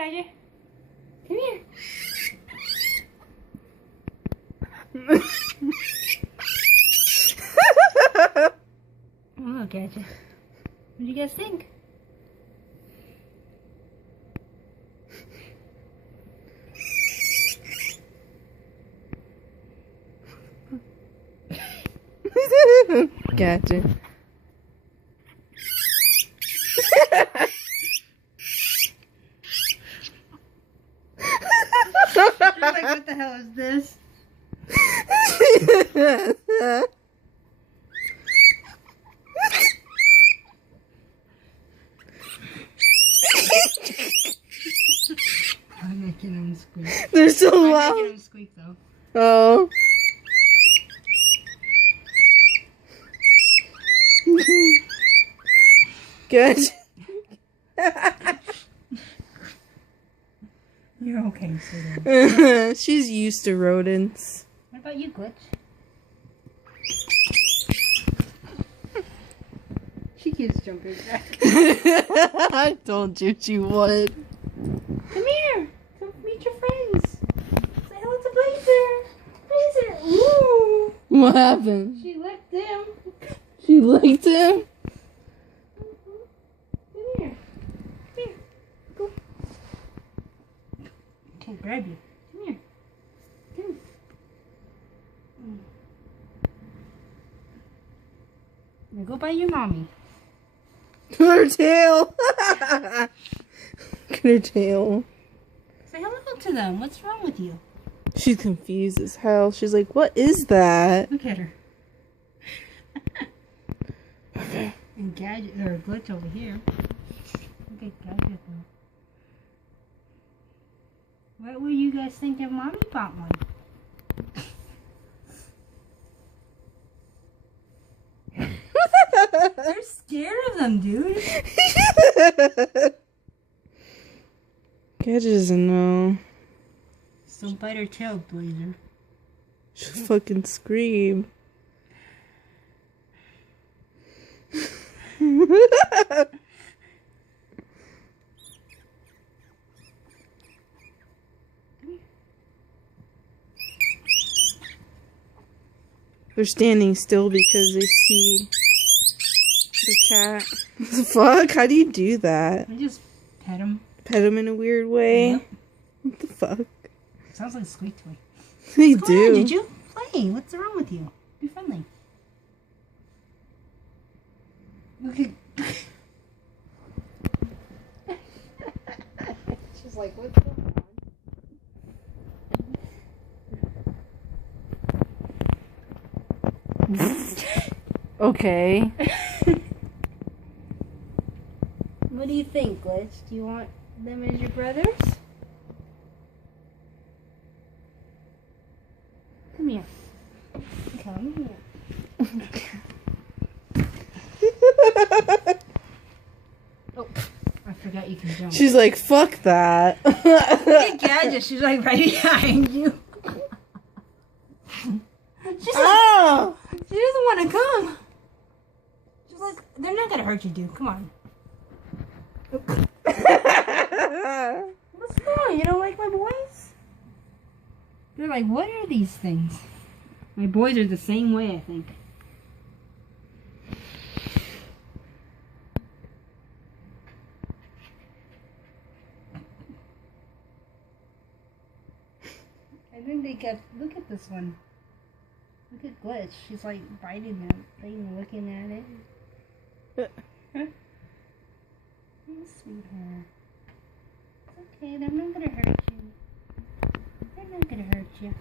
Gadget. Come here. Oh, Gadget. What do you guys think? Gotcha. Like, what the hell is this? I'm making them squeak. They're so I'm loud. making them squeak though. Oh. Good. You're okay, sweetheart. She's used to rodents. What about you, Glitch? She keeps jumping back. I told you she would. Come here. Come meet your friends. Say hello to Blazer. Blazer. Ooh. What happened? She licked him. She licked him? Come here. Come here. Go. Can't grab you. Come here. Come. Now go by your mommy. Her tail. Look at her tail. Say hello to them. What's wrong with you? She's confused as hell. She's like, what is that? Look at her. And Gadget, or Glitch over here. Look at Gadget though. What would you guys think if Mommy bought one? They're scared of them, dude. Gadget doesn't know. So don't bite her tail, Blazer. She'll fucking scream. They're standing still because they see the cat. What the fuck? How do you do that? I just pet him. Pet him in a weird way? Yep. What the fuck? Sounds like a squeak toy. They Come do. on, did you play? What's wrong with you? Be friendly. Look at. She's like, what's going on? Okay. What do you think, Glitch? Do you want them as your brothers? Come here. Come here. Oh, I forgot you can jump. She's like, fuck that. Look at Gadget. She's like right behind you. She's like, Oh! she doesn't want to come. She's like, they're not gonna hurt you, dude. Come on. What's going on? You don't like my boys? They're like, what are these things? My boys are the same way, I think. I think they got. Look at this one. Look at Glitch. She's like biting that thing, looking at it. Oh, sweetheart. It's okay. They're not gonna hurt you. They're not gonna hurt you.